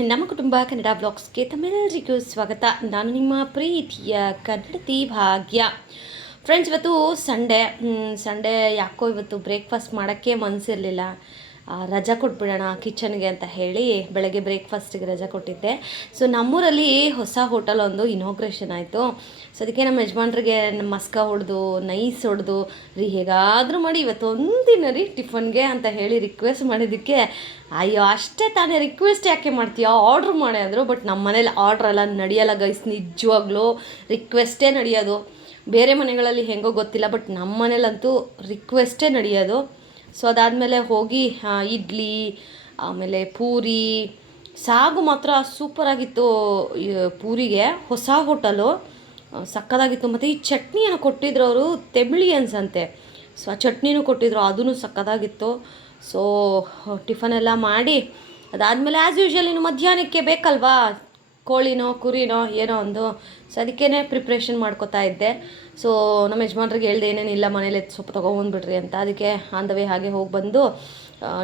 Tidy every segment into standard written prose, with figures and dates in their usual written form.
ನಮ್ಮ ಕುಟುಂಬ ಕನ್ನಡ ಬ್ಲಾಗ್ಸ್ಗೆ ತಮ್ಮೆಲ್ಲರಿಗೂ ಸ್ವಾಗತ. ನಾನು ನಿಮ್ಮ ಪ್ರೀತಿಯ ಕನ್ನಡತಿ ಭಾಗ್ಯ. ಫ್ರೆಂಡ್ಸ್, ಇವತ್ತು ಸಂಡೇ ಯಾಕೋ ಇವತ್ತು ಬ್ರೇಕ್ಫಾಸ್ಟ್ ಮಾಡೋಕ್ಕೆ ಮನಸ್ಸಿರಲಿಲ್ಲ. ರಜಾ ಕೊಟ್ಬಿಡೋಣ ಕಿಚನ್ಗೆ ಅಂತ ಹೇಳಿ ಬೆಳಗ್ಗೆ ಬ್ರೇಕ್ಫಾಸ್ಟಿಗೆ ರಜಾ ಕೊಟ್ಟಿದ್ದೆ. ಸೊ ನಮ್ಮೂರಲ್ಲಿ ಹೊಸ ಹೋಟೆಲ್ ಒಂದು ಇನಾಗ್ರೇಷನ್ ಆಯಿತು. ಸೊ ಅದಕ್ಕೆ ನಮ್ಮ ಯಜಮಾನ್ರಿಗೆ ಮಸ್ಕ ಹೊಡೆದು ನೈಸ್ ಹೊಡೆದು ಹೇಗಾದರೂ ಮಾಡಿ ಇವತ್ತು ಒಂದಿನ ಟಿಫನ್ಗೆ ಅಂತ ಹೇಳಿ ರಿಕ್ವೆಸ್ಟ್ ಮಾಡಿದ್ದಕ್ಕೆ, ಅಯ್ಯೋ ಅಷ್ಟೇ ತಾನೇ ರಿಕ್ವೆಸ್ಟ್ ಯಾಕೆ ಮಾಡ್ತೀಯಾ, ಆರ್ಡ್ರ್ ಮಾಡಿ ಅಂದರು. ಬಟ್ ನಮ್ಮ ಮನೇಲಿ ಆರ್ಡ್ರ್ ಎಲ್ಲ ನಡೆಯಲ್ಲ ಗೈಸ್, ನಿಜವಾಗ್ಲೂ ರಿಕ್ವೆಸ್ಟೇ ನಡೆಯೋದು. ಬೇರೆ ಮನೆಗಳಲ್ಲಿ ಹೆಂಗೋ ಗೊತ್ತಿಲ್ಲ, ಬಟ್ ನಮ್ಮ ಮನೇಲಂತೂ ರಿಕ್ವೆಸ್ಟೇ ನಡೆಯೋದು. ಸೊ ಅದಾದಮೇಲೆ ಹೋಗಿ ಇಡ್ಲಿ, ಆಮೇಲೆ ಪೂರಿ, ಸಾಗು ಮಾತ್ರ ಸೂಪರಾಗಿತ್ತು. ಪೂರಿಗೆ ಹೊಸ ಹೋಟಲು ಸಕ್ಕದಾಗಿತ್ತು. ಮತ್ತು ಈ ಚಟ್ನಿ ಏನೋ ಕೊಟ್ಟಿದ್ರು ಅವರು, ತೆಮಿಳಿಯನ್ಸ್ ಅಂತೆ. ಸೊ ಆ ಚಟ್ನಿನೂ ಕೊಟ್ಟಿದ್ರು, ಅದೂ ಸಕ್ಕದಾಗಿತ್ತು. ಸೊ ಟಿಫನೆಲ್ಲ ಮಾಡಿ ಅದಾದಮೇಲೆ ಆ್ಯಸ್ ಯೂಶ್ವಲ್ ಇನ್ನು ಮಧ್ಯಾಹ್ನಕ್ಕೆ ಬೇಕಲ್ವಾ, ಕೋಳಿನೋ ಕುರಿನೋ ಏನೋ ಒಂದು. ಸೊ ಅದಕ್ಕೇ ಪ್ರಿಪ್ರೇಷನ್ ಮಾಡ್ಕೋತಾ ಇದ್ದೆ. ಸೊ ನಮ್ಮ ಯಜಮಾನ್ರಿಗೆ ಹೇಳ್ದೆ ಏನೇನಿಲ್ಲ ಮನೇಲಿ ಸ್ವಲ್ಪ ತೊಗೊಬಂದ್ಬಿಡ್ರಿ ಅಂತ. ಅದಕ್ಕೆ ಆನ್ ದ ವೇ ಹಾಗೆ ಹೋಗಿ ಬಂದು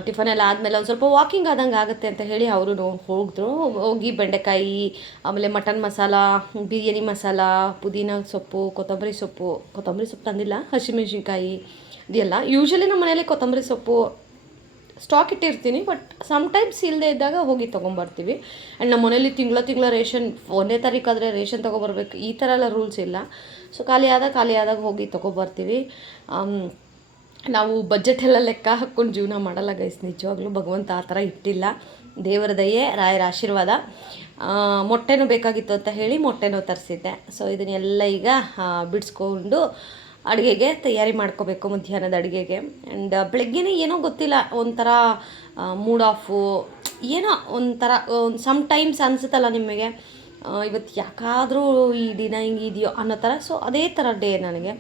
ಟಿಫನೆಲ್ಲ ಆದಮೇಲೆ ಒಂದು ಸ್ವಲ್ಪ ವಾಕಿಂಗ್ ಆದಂಗೆ ಆಗುತ್ತೆ ಅಂತ ಹೇಳಿ ಅವರು ಹೋಗಿದ್ರು. ಹೋಗಿ ಬೆಂಡೆಕಾಯಿ, ಆಮೇಲೆ ಮಟನ್ ಮಸಾಲ, ಬಿರಿಯಾನಿ ಮಸಾಲ, ಪುದೀನ ಸೊಪ್ಪು, ಕೊತ್ತಂಬರಿ ಸೊಪ್ಪು ತಂದಿಲ್ಲ, ಹಸಿಮೆಣ್ಸಿನ್ಕಾಯಿ ಇದೆಲ್ಲ. ಯೂಶ್ವಲಿ ನಮ್ಮ ಮನೇಲಿ ಕೊತ್ತಂಬರಿ ಸೊಪ್ಪು ಸ್ಟಾಕ್ ಇಟ್ಟಿರ್ತೀನಿ, ಬಟ್ ಸಮ್ಟೈಮ್ಸ್ ಇಲ್ಲದೆ ಇದ್ದಾಗ ಹೋಗಿ ತೊಗೊಂಬರ್ತೀವಿ. ಆ್ಯಂಡ್ ನಮ್ಮ ಮನೇಲಿ ತಿಂಗಳ ರೇಷನ್ 1ನೇ ತಾರೀಕಾದರೆ ರೇಷನ್ ತೊಗೊಬರ್ಬೇಕು, ಈ ಥರ ಎಲ್ಲ ರೂಲ್ಸ್ ಇಲ್ಲ. ಸೊ ಖಾಲಿ ಆದಾಗ ಹೋಗಿ ತೊಗೊಬರ್ತೀವಿ. ನಾವು ಬಜೆಟೆಲ್ಲ ಲೆಕ್ಕ ಹಾಕ್ಕೊಂಡು ಜೀವನ ಮಾಡಲ್ಲ ಗೈಸ್, ನಿಜವಾಗ್ಲೂ ಭಗವಂತ ಆ ಥರ ಇಟ್ಟಿಲ್ಲ. ದೇವರ ದಯೆ, ರಾಯರ ಆಶೀರ್ವಾದ. ಮೊಟ್ಟೆನೂ ಬೇಕಾಗಿತ್ತು ಅಂತ ಹೇಳಿ ಮೊಟ್ಟೆನೂ ತರಿಸಿದ್ದೆ. ಸೊ ಇದನ್ನೆಲ್ಲ ಈಗ ಬಿಡಿಸ್ಕೊಂಡು ಅಡುಗೆಗೆ ತಯಾರಿ ಮಾಡ್ಕೋಬೇಕು, ಮಧ್ಯಾಹ್ನದ ಅಡುಗೆಗೆ. ಆ್ಯಂಡ್ ಬೆಳಗ್ಗೆನೇ ಏನೋ ಗೊತ್ತಿಲ್ಲ, ಒಂಥರ ಮೂಡ್ ಆಫು, ಏನೋ ಒಂಥರ ಸಮ್ಟೈಮ್ಸ್ ಅನಿಸುತ್ತಲ್ಲ ನಿಮಗೆ, ಇವತ್ತು ಯಾಕಾದರೂ ಈ ದಿನ ಹಿಂಗಿದೆಯೋ ಅನ್ನೋ ಥರ. ಸೊ ಅದೇ ಥರ ಡೇ ನನಗೆ.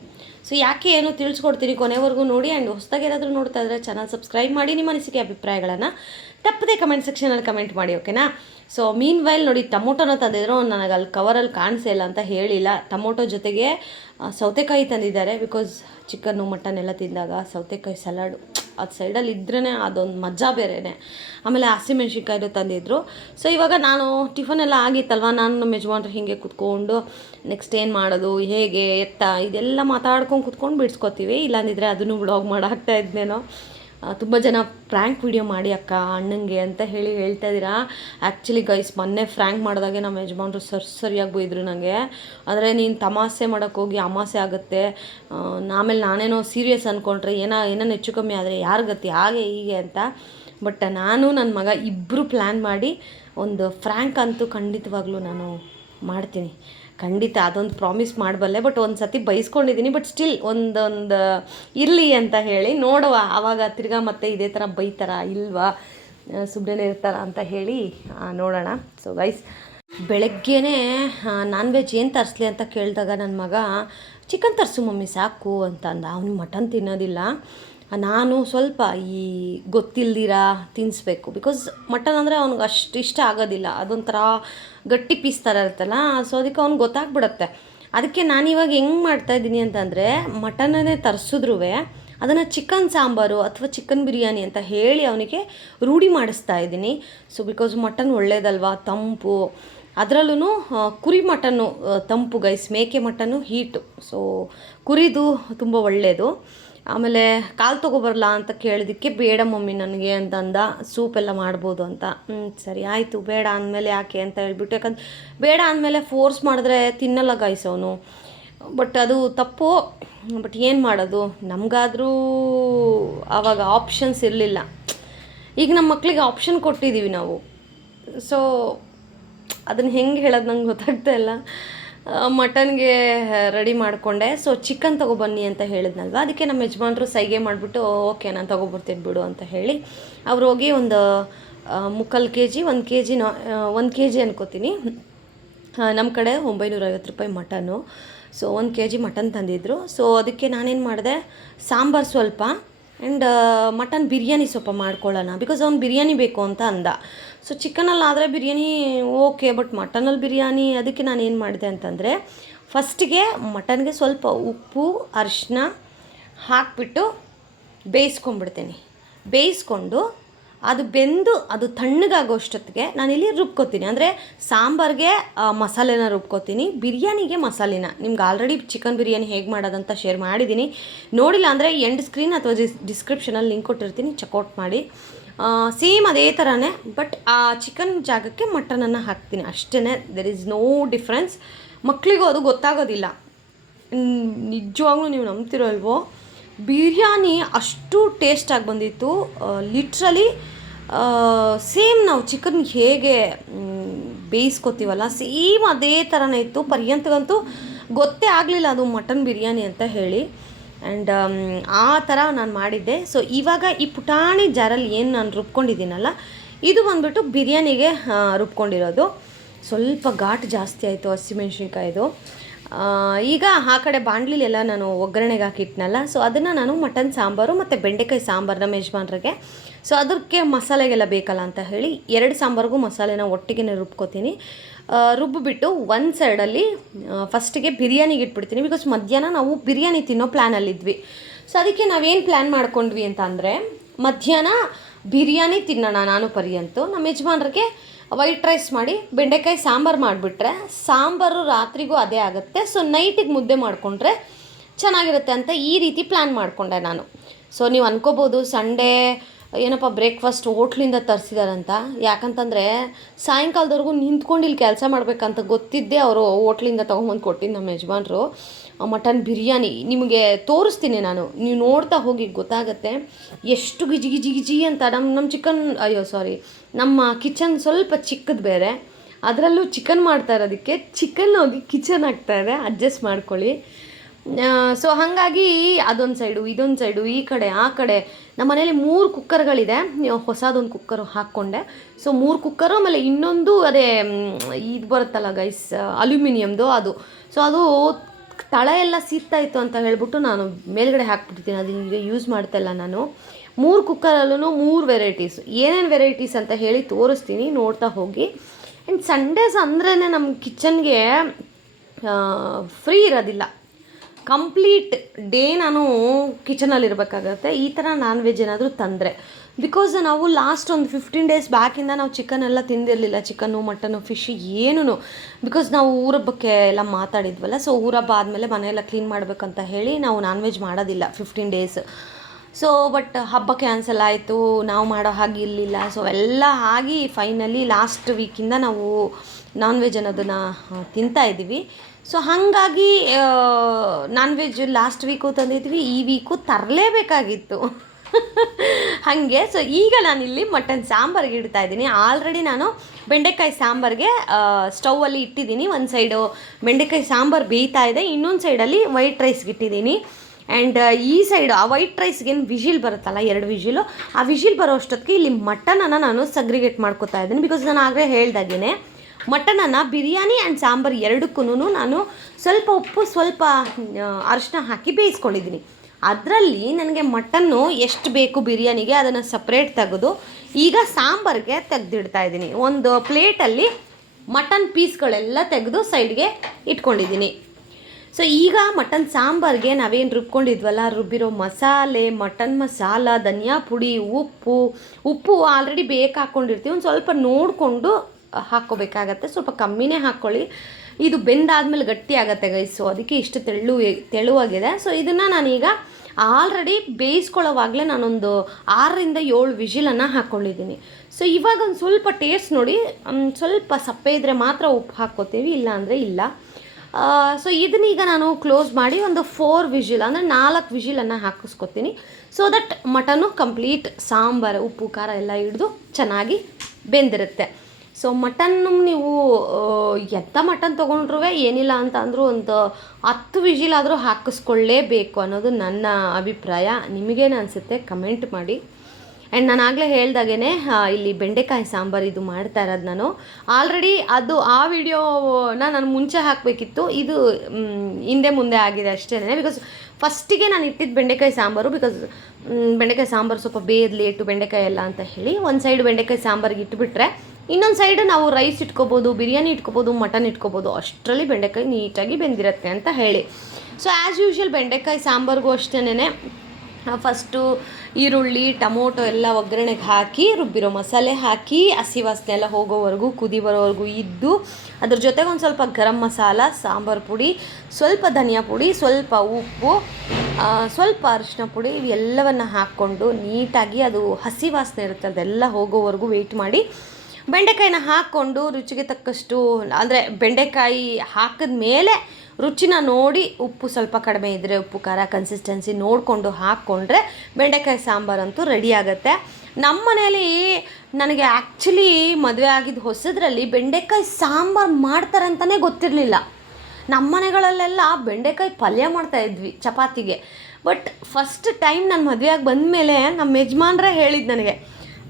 ಸೊ ಯಾಕೆ ಏನು ತಿಳಿಸ್ಕೊಡ್ತೀನಿ, ಕೊನೆವರೆಗೂ ನೋಡಿ. ಆ್ಯಂಡ್ ಹೊಸದಾಗಿ ಏನಾದರೂ ನೋಡ್ತಾ ಇದ್ದರೆ ಚಾನಲ್ ಸಬ್ಸ್ಕ್ರೈಬ್ ಮಾಡಿ. ನಿಮ್ಮ ಅನಿಸಿಕೆ ಅಭಿಪ್ರಾಯಗಳನ್ನು ತಪ್ಪದೆ ಕಮೆಂಟ್ ಸೆಕ್ಷನಲ್ಲಿ ಕಮೆಂಟ್ ಮಾಡಿ, ಓಕೆನಾ. ಸೊ ಮೀನ್ ವೈಲ್ ನೋಡಿ, ಟೊಮೊಟೊನ ತಂದಿದ್ರು, ನನಗೆ ಅಲ್ಲಿ ಕವರಲ್ಲಿ ಕಾಣಿಸೇ ಇಲ್ಲ ಅಂತ ಹೇಳಿಲ್ಲ. ಟೊಮೊಟೊ ಜೊತೆಗೆ ಸೌತೆಕಾಯಿ ತಂದಿದ್ದಾರೆ. ಬಿಕಾಸ್ ಚಿಕನ್ನು ಮಟನ್ ಎಲ್ಲ ತಿಂದಾಗ ಸೌತೆಕಾಯಿ ಸಲಾಡು ಅದು ಸೈಡಲ್ಲಿ ಇದ್ರೇ ಅದೊಂದು ಮಜಾ ಬೇರೆಯೇ. ಆಮೇಲೆ ಹಸಿಮೆಣ್ಸಿನ್ಕಾಯಿನೂ ತಂದಿದ್ರು. ಸೊ ಇವಾಗ ನಾನು ಟಿಫನೆಲ್ಲ ಆಗಿತ್ತಲ್ವ, ನಾನು ನಮ್ಮ ಯಜಮಾನ್ರು ಹೀಗೆ ಕೂತ್ಕೊಂಡು ನೆಕ್ಸ್ಟ್ ಏನು ಮಾಡೋದು, ಹೇಗೆ ಎತ್ತ ಇದೆಲ್ಲ ಮಾತಾಡ್ಕೊಂಡು ಕೂತ್ಕೊಂಡು ಬಿಡಿಸ್ಕೊತೀವಿ. ಇಲ್ಲಾಂದಿದ್ರೆ ಅದನ್ನು ವ್ಲಾಗ್ ಮಾಡಾಕ್ತಾ ಇದ್ನೇನೋ. ತುಂಬ ಜನ ಫ್ರ್ಯಾಂಕ್ ವಿಡಿಯೋ ಮಾಡಿ ಅಕ್ಕ ಅಣ್ಣಂಗೆ ಅಂತ ಹೇಳ್ತಾ ಇದ್ದೀರಾ. ಆ್ಯಕ್ಚುಲಿ ಗೈಸ್, ಮೊನ್ನೆ ಫ್ರ್ಯಾಂಕ್ ಮಾಡಿದಾಗೆ ನಮ್ಮ ಯಜಮಾನ್ರು ಸರಿಯಾಗಿ ಬೈದರು ನನಗೆ. ಅಂದರೆ ನೀನು ತಮಾಷೆ ಮಾಡೋಕ್ಕೋಗಿ ಅಮಾಸೆ ಆಗುತ್ತೆ, ಆಮೇಲೆ ನಾನೇನೋ ಸೀರಿಯಸ್ ಅಂದ್ಕೊಂಡ್ರೆ ಏನೋ ಹೆಚ್ಚು ಕಮ್ಮಿ ಆದರೆ ಯಾರು ಗತಿ, ಹಾಗೆ ಹೀಗೆ ಅಂತ. ಬಟ್ ನಾನು ನನ್ನ ಮಗ ಇಬ್ಬರು ಪ್ಲ್ಯಾನ್ ಮಾಡಿ ಒಂದು ಫ್ರ್ಯಾಂಕ್ ಅಂತೂ ಖಂಡಿತವಾಗ್ಲೂ ನಾನು ಮಾಡ್ತೀನಿ, ಖಂಡಿತ. ಅದೊಂದು ಪ್ರಾಮಿಸ್ ಮಾಡಬಲ್ಲೆ. ಬಟ್ ಒಂದು ಸತಿ ಬೈಸ್ಕೊಂಡಿದ್ದೀನಿ, ಬಟ್ ಸ್ಟಿಲ್ ಒಂದೊಂದು ಇರಲಿ ಅಂತ ಹೇಳಿ ನೋಡುವ. ಆವಾಗ ತಿರ್ಗಾ ಮತ್ತೆ ಇದೇ ಥರ ಬೈತಾರ ಇಲ್ವಾ, ಸುಮ್ಮನೆ ಇರ್ತಾರ ಅಂತ ಹೇಳಿ ನೋಡೋಣ. ಸೊ ಗೈಸ್, ಬೆಳಗ್ಗೆನೇ ನಾನ್ ವೆಜ್ ಏನು ತರಿಸ್ಲಿ ಅಂತ ಕೇಳಿದಾಗ ನನ್ನ ಮಗ ಚಿಕನ್ ತರಿಸು ಮಮ್ಮಿ ಸಾಕು ಅಂತ ಅಂದ. ಅವ್ನಿಗೆ ಮಟನ್ ತಿನ್ನೋದಿಲ್ಲ. ನಾನು ಸ್ವಲ್ಪ ಈ ಗೊತ್ತಿಲ್ದಿರ ತಿನ್ನಿಸ್ಬೇಕು. ಬಿಕಾಸ್ ಮಟನ್ ಅಂದರೆ ಅವ್ನಿಗೆ ಅಷ್ಟು ಇಷ್ಟ ಆಗೋದಿಲ್ಲ, ಅದೊಂಥರ ಗಟ್ಟಿ ಪೀಸ್ ಥರ ಇರುತ್ತಲ್ಲ. ಸೊ ಅದಕ್ಕೆ ಅವ್ನಿಗೆ ಗೊತ್ತಾಗ್ಬಿಡುತ್ತೆ. ಅದಕ್ಕೆ ನಾನಿವಾಗ ಹೆಂಗೆ ಮಾಡ್ತಾಯಿದ್ದೀನಿ ಅಂತಂದರೆ, ಮಟನನ್ನೇ ತರಿಸಿದ್ರೂ ಅದನ್ನು ಚಿಕನ್ ಸಾಂಬಾರು ಅಥವಾ ಚಿಕನ್ ಬಿರಿಯಾನಿ ಅಂತ ಹೇಳಿ ಅವನಿಗೆ ರೂಢಿ ಮಾಡಿಸ್ತಾ ಇದ್ದೀನಿ. ಸೊ ಬಿಕಾಸ್ ಮಟನ್ ಒಳ್ಳೇದಲ್ವಾ, ತಂಪು. ಅದರಲ್ಲೂ ಕುರಿ ಮಟನ್ನು ತಂಪು ಗೈಸ್, ಮೇಕೆ ಮಟನ್ನು ಹೀಟು. ಸೊ ಕುರಿದು ತುಂಬ ಒಳ್ಳೆಯದು. ಆಮೇಲೆ ಕಾಲು ತೊಗೊಬರಲ್ಲ ಅಂತ ಕೇಳಿದ್ದಕ್ಕೆ, ಬೇಡ ಮಮ್ಮಿ ನನಗೆ ಅಂತಂದ, ಸೂಪೆಲ್ಲ ಮಾಡ್ಬೋದು ಅಂತ. ಸರಿ ಆಯಿತು, ಬೇಡ ಅಂದಮೇಲೆ ಯಾಕೆ ಅಂತ ಹೇಳ್ಬಿಟ್ಟು. ಯಾಕಂದ್ರೆ ಬೇಡ ಅಂದಮೇಲೆ ಫೋರ್ಸ್ ಮಾಡಿದ್ರೆ ತಿನ್ನಲ್ಲ ಗೈಸ್ ಅವನು. ಬಟ್ ಅದು ತಪ್ಪು. ಬಟ್ ಏನು ಮಾಡೋದು, ನಮಗಾದರೂ ಆವಾಗ ಆಪ್ಷನ್ಸ್ ಇರಲಿಲ್ಲ. ಈಗ ನಮ್ಮ ಮಕ್ಕಳಿಗೆ ಆಪ್ಷನ್ ಕೊಟ್ಟಿದ್ದೀವಿ ನಾವು. ಸೊ ಅದನ್ನು ಹೆಂಗೆ ಹೇಳೋದು ನಂಗೆ ಗೊತ್ತಾಗ್ತಾ ಇಲ್ಲ. ಮಟನ್ಗೆ ರೆಡಿ ಮಾಡಿಕೊಂಡೆ. ಸೊ ಚಿಕನ್ ತೊಗೊಬನ್ನಿ ಅಂತ ಹೇಳಿದ್ನಲ್ವ, ಅದಕ್ಕೆ ನಮ್ಮ ಯಜಮಾನ್ರು ಸೈಗೆ ಮಾಡಿಬಿಟ್ಟು ಓಕೆ ನಾನು ತೊಗೊಬರ್ತೀನಿ ಬಿಡು ಅಂತ ಹೇಳಿ ಅವ್ರು ಹೋಗಿ ಒಂದು 3/4 kg 1 kg ಅನ್ಕೋತೀನಿ. ನಮ್ಮ ಕಡೆ 950 ರೂಪಾಯಿ ಮಟನು. ಸೊ 1 kg ಮಟನ್ ತಂದಿದ್ರು. ಸೊ ಅದಕ್ಕೆ ನಾನೇನು ಮಾಡಿದೆ, ಸಾಂಬಾರು ಸ್ವಲ್ಪ ಆ್ಯಂಡ್ ಮಟನ್ ಬಿರಿಯಾನಿ ಸ್ವಲ್ಪ ಮಾಡ್ಕೊಳ್ಳೋಣ. ಬಿಕಾಸ್ ಅವ್ನು ಬಿರಿಯಾನಿ ಬೇಕು ಅಂತ ಅಂದ. ಸೊ ಚಿಕನಲ್ಲಿ ಆದರೆ ಬಿರಿಯಾನಿ ಓಕೆ, ಬಟ್ ಮಟನಲ್ಲಿ ಬಿರಿಯಾನಿ. ಅದಕ್ಕೆ ನಾನು ಏನು ಮಾಡಿದೆ ಅಂತಂದರೆ, ಫಸ್ಟಿಗೆ ಮಟನ್ಗೆ ಸ್ವಲ್ಪ ಉಪ್ಪು ಅರಿಶಿನ ಹಾಕಿಬಿಟ್ಟು ಬೇಯಿಸ್ಕೊಂಡ್ಬಿಡ್ತೀನಿ. ಬೇಯಿಸ್ಕೊಂಡು ಅದು ಬೆಂದು ಅದು ತಣ್ಣಗಾಗೋಷ್ಟೊತ್ತಿಗೆ ನಾನಿಲ್ಲಿ ರುಬ್ಕೋತೀನಿ. ಅಂದರೆ ಸಾಂಬಾರಿಗೆ ಮಸಾಲೆನ ರುಬ್ಕೋತೀನಿ, ಬಿರಿಯಾನಿಗೆ ಮಸಾಲೆನ ನಿಮ್ಗೆ ಆಲ್ರೆಡಿ ಚಿಕನ್ ಬಿರಿಯಾನಿ ಹೇಗೆ ಮಾಡೋದಂತ ಶೇರ್ ಮಾಡಿದ್ದೀನಿ. ನೋಡಿಲ್ಲ ಅಂದರೆ ಎಂಡ್ ಸ್ಕ್ರೀನ್ ಅಥವಾ ಡಿಸ್ಕ್ರಿಪ್ಷನಲ್ಲಿ ಲಿಂಕ್ ಕೊಟ್ಟಿರ್ತೀನಿ, ಚೆಕ್ಔಟ್ ಮಾಡಿ. ಸೇಮ್ ಅದೇ ಥರನೇ, ಬಟ್ ಆ ಚಿಕನ್ ಜಾಗಕ್ಕೆ ಮಟನನ್ನು ಹಾಕ್ತೀನಿ ಅಷ್ಟೇ. There is no difference. ಮಕ್ಕಳಿಗೂ ಅದು ಗೊತ್ತಾಗೋದಿಲ್ಲ. ನಿಜವಾಗ್ಲೂ ನೀವು ನಂಬ್ತಿರೋ ಅಲ್ವೋ, ಬಿರಿಯಾನಿ ಅಷ್ಟು ಟೇಸ್ಟಾಗಿ ಬಂದಿತ್ತು. ಲಿಟ್ರಲಿ ಸೇಮ್ ನಾವು ಚಿಕನ್ ಹೇಗೆ ಬೇಯಿಸ್ಕೊತೀವಲ್ಲ ಸೇಮ್ ಅದೇ ಥರನೇ ಇತ್ತು. ಪರ್ಯಂತಗಂತೂ ಗೊತ್ತೇ ಆಗಲಿಲ್ಲ ಅದು ಮಟನ್ ಬಿರಿಯಾನಿ ಅಂತ ಹೇಳಿ. ಆ್ಯಂಡ್ ಆ ಥರ ನಾನು ಮಾಡಿದ್ದೆ. ಸೊ ಇವಾಗ ಈ ಪುಟಾಣಿ ಜಾರಲ್ಲಿ ಏನು ನಾನು ರುಬ್ಕೊಂಡಿದ್ದೀನಲ್ಲ, ಇದು ಬಂದುಬಿಟ್ಟು ಬಿರಿಯಾನಿಗೆ ರುಬ್ಕೊಂಡಿರೋದು. ಸ್ವಲ್ಪ ಘಾಟ್ ಜಾಸ್ತಿ ಆಯಿತು ಹಸಿಮೆಣ್ಸಿನ್ಕಾಯಿದು. ಈಗ ಆ ಕಡೆ ಬಾಣಲಿಲೆಲ್ಲ ನಾನು ಒಗ್ಗರಣೆಗೆ ಹಾಕಿಟ್ನಲ್ಲ, ಸೊ ಅದನ್ನು ನಾನು ಮಟನ್ ಸಾಂಬಾರು ಮತ್ತು ಬೆಂಡೆಕಾಯಿ ಸಾಂಬಾರು ನಮ್ಮ ಯಜಮಾನ್ರಿಗೆ, ಸೊ ಅದಕ್ಕೆ ಮಸಾಲೆಗೆಲ್ಲ ಬೇಕಲ್ಲ ಅಂತ ಹೇಳಿ 2 ಸಾಂಬಾರಿಗೂ ಮಸಾಲೆನ ಒಟ್ಟಿಗೆ ರುಬ್ಕೋತೀನಿ. ರುಬ್ಬಿಬಿಟ್ಟು ಒಂದು ಸೈಡಲ್ಲಿ ಫಸ್ಟಿಗೆ ಬಿರಿಯಾನಿಗೆ ಇಟ್ಬಿಡ್ತೀನಿ. ಬಿಕಾಸ್ ಮಧ್ಯಾಹ್ನ ನಾವು ಬಿರಿಯಾನಿ ತಿನ್ನೋ ಪ್ಲ್ಯಾನಲ್ಲಿದ್ವಿ. ಸೊ ಅದಕ್ಕೆ ನಾವೇನು ಪ್ಲ್ಯಾನ್ ಮಾಡ್ಕೊಂಡ್ವಿ ಅಂತ ಅಂದರೆ, ಮಧ್ಯಾಹ್ನ ಬಿರಿಯಾನಿ ತಿನ್ನೋಣ ನಾನು ಪರ್ಯಂತು, ನಮ್ಮ ಯಜಮಾನ್ರಿಗೆ ವೈಟ್ ರೈಸ್ ಮಾಡಿ ಬೆಂಡೆಕಾಯಿ ಸಾಂಬಾರು ಮಾಡಿಬಿಟ್ರೆ ಸಾಂಬಾರು ರಾತ್ರಿಗೂ ಅದೇ ಆಗುತ್ತೆ. ಸೊ ನೈಟಿಗೆ ಮುದ್ದೆ ಮಾಡಿಕೊಂಡ್ರೆ ಚೆನ್ನಾಗಿರುತ್ತೆ ಅಂತ ಈ ರೀತಿ ಪ್ಲ್ಯಾನ್ ಮಾಡಿಕೊಂಡೆ ನಾನು. ಸೊ ನೀವು ಅನ್ಕೋಬೋದು ಸಂಡೇ ಏನಪ್ಪ ಬ್ರೇಕ್ಫಾಸ್ಟ್ ಹೋಟ್ಲಿಂದ ತರಿಸಿದಾರಂತ. ಯಾಕಂತಂದರೆ ಸಾಯಂಕಾಲದವರೆಗೂ ನಿಂತ್ಕೊಂಡು ಇಲ್ಲಿ ಕೆಲಸ ಮಾಡಬೇಕಂತ ಗೊತ್ತಿದ್ದೆ ಅವರು ಹೋಟ್ಲಿಂದ ತೊಗೊಂಬಂದು ಕೊಟ್ಟಿದ್ದು ನಮ್ಮ ಯಜಮಾನ್ರು. ಮಟನ್ ಬಿರಿಯಾನಿ ನಿಮಗೆ ತೋರಿಸ್ತೀನಿ ನಾನು, ನೀವು ನೋಡ್ತಾ ಹೋಗಿ ಗೊತ್ತಾಗುತ್ತೆ ಎಷ್ಟು ಗಿಜಿ ಗಿಜಿ ಗಿಜಿ ಅಂತ. ನಮ್ಮ ಚಿಕನ್ ನಮ್ಮ ಕಿಚನ್ ಸ್ವಲ್ಪ ಚಿಕ್ಕದು ಬೇರೆ, ಅದರಲ್ಲೂ ಚಿಕನ್ ಮಾಡ್ತಾ ಇರೋದಕ್ಕೆ ಚಿಕನ್ ಹೋಗಿ ಕಿಚನ್ ಆಗ್ತಾಯಿದೆ, ಅಡ್ಜಸ್ಟ್ ಮಾಡ್ಕೊಳ್ಳಿ. ಸೊ ಹಾಗಾಗಿ ಅದೊಂದು ಸೈಡು ಇದೊಂದು ಸೈಡು ಈ ಕಡೆ ಆ ಕಡೆ. ನಮ್ಮ ಮನೇಲಿ 3 ಕುಕ್ಕರ್ಗಳಿದೆ, ಹೊಸದೊಂದು ಕುಕ್ಕರು ಹಾಕ್ಕೊಂಡೆ. ಸೊ 3 ಕುಕ್ಕರು, ಆಮೇಲೆ ಇನ್ನೊಂದು ಅದೇ ಇದು ಬರುತ್ತಲ್ಲ ಗೈಸ್ ಅಲ್ಯೂಮಿನಿಯಮ್ದು ಅದು. ಸೊ ಅದು ತಳ ಎಲ್ಲ ಸೀತ್ತಾ ಇತ್ತು ಅಂತ ಹೇಳ್ಬಿಟ್ಟು ನಾನು ಮೇಲ್ಗಡೆ ಹಾಕ್ಬಿಡ್ತೀನಿ, ಅದು ಈಗ ಯೂಸ್ ಮಾಡ್ತಾಯಿಲ್ಲ ನಾನು. 3 ಕುಕ್ಕರಲ್ಲೂ 3 ವೆರೈಟೀಸ್. ಏನೇನು ವೆರೈಟೀಸ್ ಅಂತ ಹೇಳಿ ತೋರಿಸ್ತೀನಿ, ನೋಡ್ತಾ ಹೋಗಿ. ಆ್ಯಂಡ್ ಸಂಡೇಸ್ ಅಂದ್ರೇ ನಮ್ಮ ಕಿಚನ್ಗೆ ಫ್ರೀ ಇರೋದಿಲ್ಲ. ಕಂಪ್ಲೀಟ್ ಡೇ ನಾನು ಕಿಚನಲ್ಲಿ ಇರಬೇಕಾಗತ್ತೆ. ಈ ಥರ ನಾನ್ ವೆಜ್ ಏನಾದರೂ ತಂದರೆ, ಬಿಕಾಸ್ ನಾವು ಲಾಸ್ಟ್ ಒಂದು 15 ಡೇಸ್ ಬ್ಯಾಕಿಂದ ನಾವು ಚಿಕನ್ ಎಲ್ಲ ತಿಂದಿರಲಿಲ್ಲ, ಚಿಕನ್ನು ಮಟನ್ನು ಫಿಶ್ ಏನೂ. ಬಿಕಾಸ್ ನಾವು ಊರಬ್ಬಕ್ಕೆ ಎಲ್ಲ ಮಾತಾಡಿದ್ವಲ್ಲ, ಸೊ ಊರಬ್ಬ ಆದಮೇಲೆ ಮನೆಯೆಲ್ಲ ಕ್ಲೀನ್ ಮಾಡಬೇಕಂತ ಹೇಳಿ ನಾವು ನಾನ್ ವೆಜ್ ಮಾಡೋದಿಲ್ಲ 15 ಡೇಸ್. ಸೊ ಬಟ್ ಹಬ್ಬ ಕ್ಯಾನ್ಸಲ್ ಆಯಿತು, ನಾವು ಮಾಡೋ ಹಾಗೆ ಇರಲಿಲ್ಲ. ಸೊ ಎಲ್ಲ ಆಗಿ ಫೈನಲಿ ಲಾಸ್ಟ್ ವೀಕಿಂದ ನಾವು ನಾನ್ ವೆಜ್ ಅನ್ನೋದನ್ನು ತಿಂತಾಯಿದ್ದೀವಿ. ಸೊ ಹಾಗಾಗಿ ನಾನ್ ವೆಜ್ ಲಾಸ್ಟ್ ವೀಕು ತಂದಿದ್ವಿ, ಈ ವೀಕು ತರಲೇಬೇಕಾಗಿತ್ತು ಹಾಗೆ. ಸೊ ಈಗ ನಾನಿಲ್ಲಿ ಮಟನ್ ಸಾಂಬಾರಿಗೆ ಇಡ್ತಾ ಇದ್ದೀನಿ. ಆಲ್ರೆಡಿ ನಾನು ಬೆಂಡೆಕಾಯಿ ಸಾಂಬಾರಿಗೆ ಸ್ಟೌವಲ್ಲಿ ಇಟ್ಟಿದ್ದೀನಿ. ಒಂದು ಸೈಡು ಬೆಂಡೆಕಾಯಿ ಸಾಂಬಾರು ಬೇಯ್ತಾ ಇದೆ, ಇನ್ನೊಂದು ಸೈಡಲ್ಲಿ ವೈಟ್ ರೈಸ್ಗೆ ಇಟ್ಟಿದ್ದೀನಿ. ಆ್ಯಂಡ್ ಈ ಸೈಡು ಆ ವೈಟ್ ರೈಸ್ಗೇನು ವಿಜಿಲ್ ಬರುತ್ತಲ್ಲ, 2 ವಿಜಿಲು, ಆ ವಿಜಿಲ್ ಬರೋ ಅಷ್ಟೊತ್ತಿಗೆ ಇಲ್ಲಿ ಮಟನನ್ನು ನಾನು ಸಗ್ರಿಗೇಟ್ ಮಾಡ್ಕೊತಾ ಇದ್ದೀನಿ. ಬಿಕಾಸ್ ನಾನು ಆಗಲೇ ಹೇಳ್ದಾಗೇ ಮಟನನ್ನು ಬಿರಿಯಾನಿ ಆ್ಯಂಡ್ ಸಾಂಬಾರು ಎರಡಕ್ಕೂ ನಾನು ಸ್ವಲ್ಪ ಉಪ್ಪು ಸ್ವಲ್ಪ ಅರಿಶಿನ ಹಾಕಿ ಬೇಯಿಸ್ಕೊಂಡಿದ್ದೀನಿ. ಅದರಲ್ಲಿ ನನಗೆ ಮಟನ್ನು ಎಷ್ಟು ಬೇಕು ಬಿರಿಯಾನಿಗೆ ಅದನ್ನು ಸಪ್ರೇಟ್ ತೆಗೆದು ಈಗ ಸಾಂಬಾರಿಗೆ ತೆಗೆದಿಡ್ತಾ ಇದ್ದೀನಿ. ಒಂದು ಪ್ಲೇಟಲ್ಲಿ ಮಟನ್ ಪೀಸ್ಗಳೆಲ್ಲ ತೆಗೆದು ಸೈಡ್ಗೆ ಇಟ್ಕೊಂಡಿದ್ದೀನಿ. ಸೊ ಈಗ ಮಟನ್ ಸಾಂಬಾರಿಗೆ ನಾವೇನು ರುಬ್ಕೊಂಡಿದ್ವಲ್ಲ, ರುಬ್ಬಿರೋ ಮಸಾಲೆ, ಮಟನ್ ಮಸಾಲ, ಧನಿಯಾ ಪುಡಿ, ಉಪ್ಪು ಆಲ್ರೆಡಿ ಬೇಕು ಹಾಕ್ಕೊಂಡಿರ್ತೀವಿ. ಒಂದು ಸ್ವಲ್ಪ ನೋಡಿಕೊಂಡು ಹಾಕ್ಕೋಬೇಕಾಗತ್ತೆ, ಸ್ವಲ್ಪ ಕಮ್ಮಿನೇ ಹಾಕ್ಕೊಳ್ಳಿ. ಇದು ಬೆಂದಾದ್ಮೇಲೆ ಗಟ್ಟಿ ಆಗುತ್ತೆ ಗೈಸ್, ಸೊ ಅದಕ್ಕೆ ಇಷ್ಟು ತೆಳುವಾಗಿದೆ. ಸೊ ಇದನ್ನು ನಾನೀಗ ಆಲ್ರೆಡಿ ಬೇಯಿಸ್ಕೊಳ್ಳೋವಾಗಲೇ ನಾನೊಂದು 6ರಿಂದ 7 ವಿಜಿಲನ್ನು ಹಾಕ್ಕೊಂಡಿದ್ದೀನಿ. ಸೊ ಇವಾಗ ಒಂದು ಸ್ವಲ್ಪ ಟೇಸ್ಟ್ ನೋಡಿ, ಸ್ವಲ್ಪ ಸಪ್ಪೆ ಇದ್ದರೆ ಮಾತ್ರ ಉಪ್ಪು ಹಾಕ್ಕೋತೀವಿ, ಇಲ್ಲ ಅಂದರೆ ಇಲ್ಲ. ಸೊ ಇದನ್ನೀಗ ನಾನು ಕ್ಲೋಸ್ ಮಾಡಿ ಒಂದು 4 ವಿಜಿಲ್ ಅಂದರೆ 4 ವಿಜಿಲನ್ನು ಹಾಕಿಸ್ಕೊತೀನಿ. ಸೊ ದಟ್ ಮಟನ್ನು ಕಂಪ್ಲೀಟ್ ಸಾಂಬಾರು ಉಪ್ಪು ಖಾರ ಎಲ್ಲ ಹಿಡಿದು ಚೆನ್ನಾಗಿ ಬೆಂದಿರುತ್ತೆ. ಸೊ ಮಟನ್ನು ನೀವು ಎಂಥ ಮಟನ್ ತೊಗೊಂಡ್ರೂ ಏನಿಲ್ಲ ಅಂತ ಅಂದರೂ ಒಂದು 10 ವಿಜಿಲಾದರೂ ಹಾಕಿಸ್ಕೊಳ್ಳೇಬೇಕು ಅನ್ನೋದು ನನ್ನ ಅಭಿಪ್ರಾಯ. ನಿಮಗೇನು ಅನಿಸುತ್ತೆ ಕಮೆಂಟ್ ಮಾಡಿ. ಆ್ಯಂಡ್ ನಾನು ಆಗಲೇ ಹೇಳ್ದಾಗೇ ಇಲ್ಲಿ ಬೆಂಡೆಕಾಯಿ ಸಾಂಬಾರು ಇದು ಮಾಡ್ತಾ ಇರೋದು ನಾನು ಆಲ್ರೆಡಿ. ಅದು ಆ ವಿಡಿಯೋನ ನಾನು ಮುಂಚೆ ಹಾಕಬೇಕಿತ್ತು, ಇದು ಹಿಂದೆ ಮುಂದೆ ಆಗಿದೆ ಅಷ್ಟೇ. ಬಿಕಾಸ್ ಫಸ್ಟಿಗೆ ನಾನು ಇಟ್ಟಿದ್ದು ಬೆಂಡೆಕಾಯಿ ಸಾಂಬಾರು, ಬಿಕಾಸ್ ಬೆಂಡೆಕಾಯಿ ಸಾಂಬಾರು ಸ್ವಲ್ಪ ಬೇಯ್ದು ಲೇಟು ಬೆಂಡೆಕಾಯಿ ಎಲ್ಲ ಅಂತ ಹೇಳಿ ಒಂದು ಸೈಡ್ ಬೆಂಡೆಕಾಯಿ ಸಾಂಬಾರಿಗೆ ಇಟ್ಬಿಟ್ರೆ ಇನ್ನೊಂದು ಸೈಡ್ ನಾವು ರೈಸ್ ಇಟ್ಕೋಬೋದು, ಬಿರಿಯಾನಿ ಇಟ್ಕೋಬೋದು, ಮಟನ್ ಇಟ್ಕೋಬೋದು, ಅಷ್ಟರಲ್ಲಿ ಬೆಂಡೆಕಾಯಿ ನೀಟಾಗಿ ಬೆಂದಿರುತ್ತೆ ಅಂತ ಹೇಳಿ. ಸೊ ಆ್ಯಸ್ ಯೂಶ್ವಲ್ ಬೆಂಡೆಕಾಯಿ ಸಾಂಬಾರಿಗೂ ಅಷ್ಟೇ ಫಸ್ಟು ಈರುಳ್ಳಿ ಟೊಮೊಟೊ ಎಲ್ಲ ಒಗ್ಗರಣೆಗೆ ಹಾಕಿ ರುಬ್ಬಿರೋ ಮಸಾಲೆ ಹಾಕಿ ಹಸಿ ವಾಸನೆ ಎಲ್ಲ ಹೋಗೋವರೆಗೂ ಕುದಿ ಬರೋವರೆಗೂ ಇದ್ದು ಅದ್ರ ಜೊತೆಗೆ ಒಂದು ಸ್ವಲ್ಪ ಗರಂ ಮಸಾಲ, ಸಾಂಬಾರು ಪುಡಿ, ಸ್ವಲ್ಪ ಧನಿಯಾ ಪುಡಿ, ಸ್ವಲ್ಪ ಉಪ್ಪು, ಸ್ವಲ್ಪ ಅರಿಶಿನ ಪುಡಿ ಇವೆಲ್ಲವನ್ನು ಹಾಕ್ಕೊಂಡು ನೀಟಾಗಿ ಅದು ಹಸಿ ವಾಸನೆ ಇರುತ್ತೆ ಅದೆಲ್ಲ ಹೋಗೋವರೆಗೂ ವೆಯ್ಟ್ ಮಾಡಿ ಬೆಂಡೆಕಾಯಿನ ಹಾಕ್ಕೊಂಡು ರುಚಿಗೆ ತಕ್ಕಷ್ಟು, ಅಂದರೆ ಬೆಂಡೆಕಾಯಿ ಹಾಕಿದ ಮೇಲೆ ರುಚಿನ ನೋಡಿ ಉಪ್ಪು ಸ್ವಲ್ಪ ಕಡಿಮೆ ಇದ್ದರೆ ಉಪ್ಪು ಖಾರ ಕನ್ಸಿಸ್ಟೆನ್ಸಿ ನೋಡಿಕೊಂಡು ಹಾಕ್ಕೊಂಡ್ರೆ ಬೆಂಡೆಕಾಯಿ ಸಾಂಬಾರಂತೂ ರೆಡಿ ಆಗುತ್ತೆ. ನಮ್ಮ ಮನೇಲಿ ನನಗೆ ಆ್ಯಕ್ಚುಲಿ ಮದುವೆ ಆಗಿದ್ದು ಹೊಸದ್ರಲ್ಲಿ ಬೆಂಡೆಕಾಯಿ ಸಾಂಬಾರು ಮಾಡ್ತಾರೆ ಅಂತಲೇ ಗೊತ್ತಿರಲಿಲ್ಲ. ನಮ್ಮ ಮನೆಗಳಲ್ಲೆಲ್ಲ ಬೆಂಡೆಕಾಯಿ ಪಲ್ಯ ಮಾಡ್ತಾಯಿದ್ವಿ ಚಪಾತಿಗೆ. ಬಟ್ ಫಸ್ಟ್ ಟೈಮ್ ನಾನು ಮದುವೆಯಾಗಿ ಬಂದಮೇಲೆ ನಮ್ಮ ಯಜಮಾನ್ರೇ ಹೇಳಿದ್ದು ನನಗೆ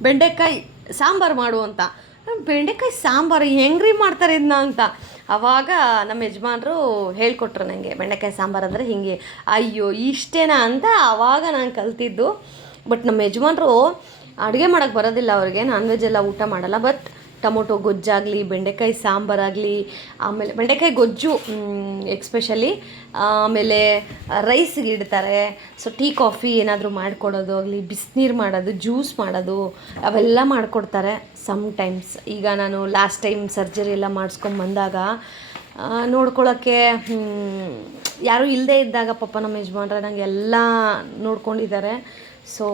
ಬೆಂಡೆಕಾಯಿ ಸಾಂಬಾರು ಮಾಡು ಅಂತ. ಬೆಂಡೆಕಾಯಿ ಸಾಂಬಾರು ಹೆಂಗ್ರಿ ಮಾಡ್ತಾರೆ ಇದನ್ನ ಅಂತ. ಆವಾಗ ನಮ್ಮ ಯಜಮಾನ್ರು ಹೇಳ್ಕೊಟ್ರು ನನಗೆ ಬೆಂಡೆಕಾಯಿ ಸಾಂಬಾರು ಅಂದರೆ ಹೀಗೆ. ಅಯ್ಯೋ ಇಷ್ಟೇನಾ ಅಂತ ಆವಾಗ ನಾನು ಕಲ್ತಿದ್ದು. ಬಟ್ ನಮ್ಮ ಯಜಮಾನ್ರು ಅಡುಗೆ ಮಾಡೋಕ್ಕೆ ಬರೋದಿಲ್ಲ, ಅವ್ರಿಗೆ ನಾನ್ ವೆಜ್ ಎಲ್ಲ ಊಟ ಮಾಡಲ್ಲ. ಬಟ್ ಟೊಮೊಟೊ ಗೊಜ್ಜಾಗಲಿ, ಬೆಂಡೆಕಾಯಿ ಸಾಂಬಾರಾಗಲಿ, ಆಮೇಲೆ ಬೆಂಡೆಕಾಯಿ ಗೊಜ್ಜು ಎಕ್ಸ್ಪೆಷಲಿ, ಆಮೇಲೆ ರೈಸ್ಗೆ ಇಡ್ತಾರೆ. ಸೊ ಟೀ ಕಾಫಿ ಏನಾದರೂ ಮಾಡಿಕೊಡೋದು ಆಗಲಿ, ಬಿಸಿನೀರು ಮಾಡೋದು, ಜ್ಯೂಸ್ ಮಾಡೋದು ಅವೆಲ್ಲ ಮಾಡಿಕೊಡ್ತಾರೆ ಸಮ್ಟೈಮ್ಸ್. ಈಗ ನಾನು ಲಾಸ್ಟ್ ಟೈಮ್ ಸರ್ಜರಿ ಎಲ್ಲ ಮಾಡಿಸ್ಕೊಂಬಂದಾಗ ನೋಡ್ಕೊಳ್ಳೋಕ್ಕೆ ಯಾರೂ ಇಲ್ಲದೇ ಇದ್ದಾಗ ಪಾಪ ನಮ್ಮ ಯಜಮಾನ್ರೆ ನಂಗೆ ಎಲ್ಲ ನೋಡ್ಕೊಂಡಿದ್ದಾರೆ. ಸೊ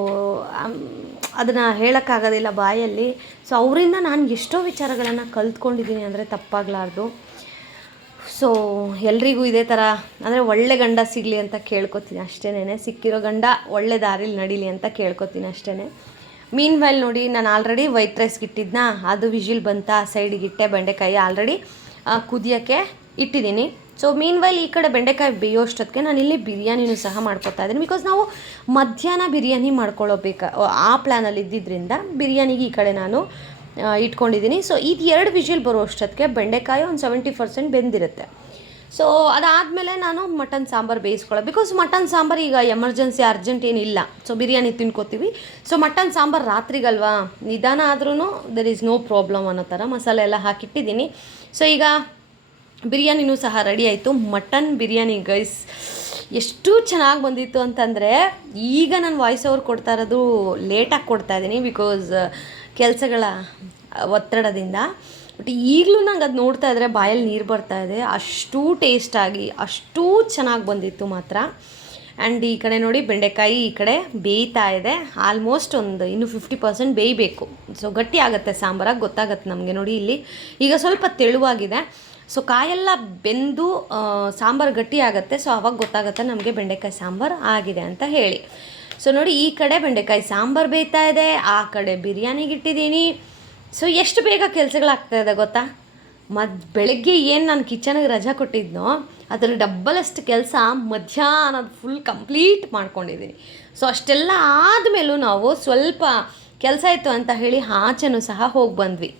ಅದನ್ನು ಹೇಳೋಕ್ಕಾಗೋದಿಲ್ಲ ಬಾಯಲ್ಲಿ. ಸೊ ಅವರಿಂದ ನಾನು ಎಷ್ಟೋ ವಿಚಾರಗಳನ್ನು ಕಲ್ತ್ಕೊಂಡಿದ್ದೀನಿ ಅಂದರೆ ತಪ್ಪಾಗಲಾರ್ದು. ಸೊ ಎಲ್ರಿಗೂ ಇದೇ ಥರ ಅಂದರೆ ಒಳ್ಳೆ ಗಂಡ ಸಿಗಲಿ ಅಂತ ಕೇಳ್ಕೊತೀನಿ ಅಷ್ಟೇನೆ. ಸಿಕ್ಕಿರೋ ಗಂಡ ಒಳ್ಳೆ ದಾರಿಲಿ ನಡೀಲಿ ಅಂತ ಕೇಳ್ಕೊತೀನಿ ಅಷ್ಟೇ. ಮೀನ್ ವೈಲ್ ನೋಡಿ, ನಾನು ಆಲ್ರೆಡಿ ವೈಟ್ ರೈಸ್ಗೆ ಇಟ್ಟಿದ್ನ, ಅದು ವಿಜಿಲ್ ಬಂತ, ಸೈಡಿಗೆ ಇಟ್ಟೆ. ಬೆಂಡೆಕಾಯಿ ಆಲ್ರೆಡಿ ಕುದಿಯೋಕ್ಕೆ ಇಟ್ಟಿದ್ದೀನಿ. ಸೊ ಮೀನ್ ವೈಲ್ ಈ ಕಡೆ ಬೆಂಡೆಕಾಯಿ ಬೇಯೋಷ್ಟೊತ್ತಿಗೆ ನಾನು ಇಲ್ಲಿ ಬಿರಿಯಾನಿನೂ ಸಹ ಮಾಡ್ಕೊತಾ ಇದ್ದೀನಿ. ಬಿಕಾಸ್ ನಾವು ಮಧ್ಯಾಹ್ನ ಬಿರಿಯಾನಿ ಮಾಡ್ಕೊಳ್ಳೋಬೇಕು ಆ ಪ್ಲ್ಯಾನಲ್ಲಿ ಇದ್ದಿದ್ದರಿಂದ ಬಿರಿಯಾನಿಗೆ ಈ ಕಡೆ ನಾನು ಇಟ್ಕೊಂಡಿದ್ದೀನಿ. ಸೊ ಇದು 2 ವಿಜಿಲ್ ಬರೋ ಅಷ್ಟೊತ್ತಿಗೆ ಬೆಂಡೆಕಾಯಿ ಒಂದು 70% ಬೆಂದಿರುತ್ತೆ. ಸೊ ಅದಾದಮೇಲೆ ನಾನು ಮಟನ್ ಸಾಂಬಾರು ಬೇಯಿಸ್ಕೊಳ್ಳೋ. ಬಿಕಾಸ್ ಮಟನ್ ಸಾಂಬಾರು ಈಗ ಎಮರ್ಜೆನ್ಸಿ ಅರ್ಜೆಂಟ್ ಏನಿಲ್ಲ. ಸೊ ಬಿರಿಯಾನಿ ತಿನ್ಕೋತೀವಿ. ಸೊ ಮಟನ್ ಸಾಂಬಾರು ರಾತ್ರಿಗಲ್ವಾ, ನಿಧಾನ ಆದ್ರೂ ದೆರ್ ಈಸ್ ನೋ ಪ್ರಾಬ್ಲಮ್ ಅನ್ನೋ ಥರ ಮಸಾಲೆ ಎಲ್ಲ ಹಾಕಿಟ್ಟಿದ್ದೀನಿ. ಸೊ ಈಗ ಬಿರಿಯಾನಿನೂ ಸಹ ರೆಡಿ ಆಯಿತು. ಮಟನ್ ಬಿರಿಯಾನಿ ಗೈಸ್ ಎಷ್ಟು ಚೆನ್ನಾಗಿ ಬಂದಿತ್ತು ಅಂತಂದರೆ, ಈಗ ನಾನು ವಾಯ್ಸ್ ಓವರ್ ಕೊಡ್ತಾ ಇರೋದು ಲೇಟಾಗಿ ಕೊಡ್ತಾಯಿದ್ದೀನಿ ಬಿಕಾಸ್ ಕೆಲಸಗಳ ಒತ್ತಡದಿಂದ. ಬಟ್ ಈಗಲೂ ನಂಗೆ ಅದು ನೋಡ್ತಾ ಇದ್ದರೆ ಬಾಯಲ್ಲಿ ನೀರು ಬರ್ತಾಯಿದೆ, ಅಷ್ಟೂ ಟೇಸ್ಟಾಗಿ ಅಷ್ಟೂ ಚೆನ್ನಾಗಿ ಬಂದಿತ್ತು ಮಾತ್ರ. ಆ್ಯಂಡ್ ಈ ಕಡೆ ನೋಡಿ ಬೆಂಡೆಕಾಯಿ ಈ ಕಡೆ ಬೇಯ್ತಾ ಇದೆ. ಆಲ್ಮೋಸ್ಟ್ ಒಂದು ಇನ್ನೂ 50% ಬೇಯಬೇಕು. ಸೊ ಗಟ್ಟಿ ಆಗುತ್ತೆ ಸಾಂಬಾರಾಗಿ ಗೊತ್ತಾಗುತ್ತೆ ನಮಗೆ. ನೋಡಿ ಇಲ್ಲಿ ಈಗ ಸ್ವಲ್ಪ ತೆಳುವಾಗಿದೆ. ಸೊ ಕಾಯೆಲ್ಲ ಬೆಂದು ಸಾಂಬಾರು ಗಟ್ಟಿ ಆಗುತ್ತೆ. ಸೊ ಆವಾಗ ಗೊತ್ತಾಗುತ್ತೆ ನಮಗೆ ಬೆಂಡೆಕಾಯಿ ಸಾಂಬಾರು ಆಗಿದೆ ಅಂತ ಹೇಳಿ. ಸೊ ನೋಡಿ ಈ ಕಡೆ ಬೆಂಡೆಕಾಯಿ ಸಾಂಬಾರು ಬೇಯ್ತಾ ಇದೆ, ಆ ಕಡೆ ಬಿರಿಯಾನಿಗೆ ಇಟ್ಟಿದ್ದೀನಿ. ಸೊ ಎಷ್ಟು ಬೇಗ ಕೆಲಸಗಳಾಗ್ತಾಯಿದೆ ಗೊತ್ತಾ. ಬೆಳಗ್ಗೆ ಏನು ನಾನು ಕಿಚನ್ಗೆ ರಜಾ ಕೊಟ್ಟಿದ್ನೋ ಅದರಲ್ಲಿ ಡಬ್ಬಲಷ್ಟು ಕೆಲಸ ಮಧ್ಯಾಹ್ನದ ಫುಲ್ ಕಂಪ್ಲೀಟ್ ಮಾಡ್ಕೊಂಡಿದ್ದೀನಿ. ಸೊ ಅಷ್ಟೆಲ್ಲ ಆದಮೇಲೂ ನಾವು ಸ್ವಲ್ಪ ಕೆಲಸ ಇತ್ತು ಅಂತ ಹೇಳಿ ಆಚೆನೂ ಸಹ ಹೋಗಿ ಬಂದ್ವಿ.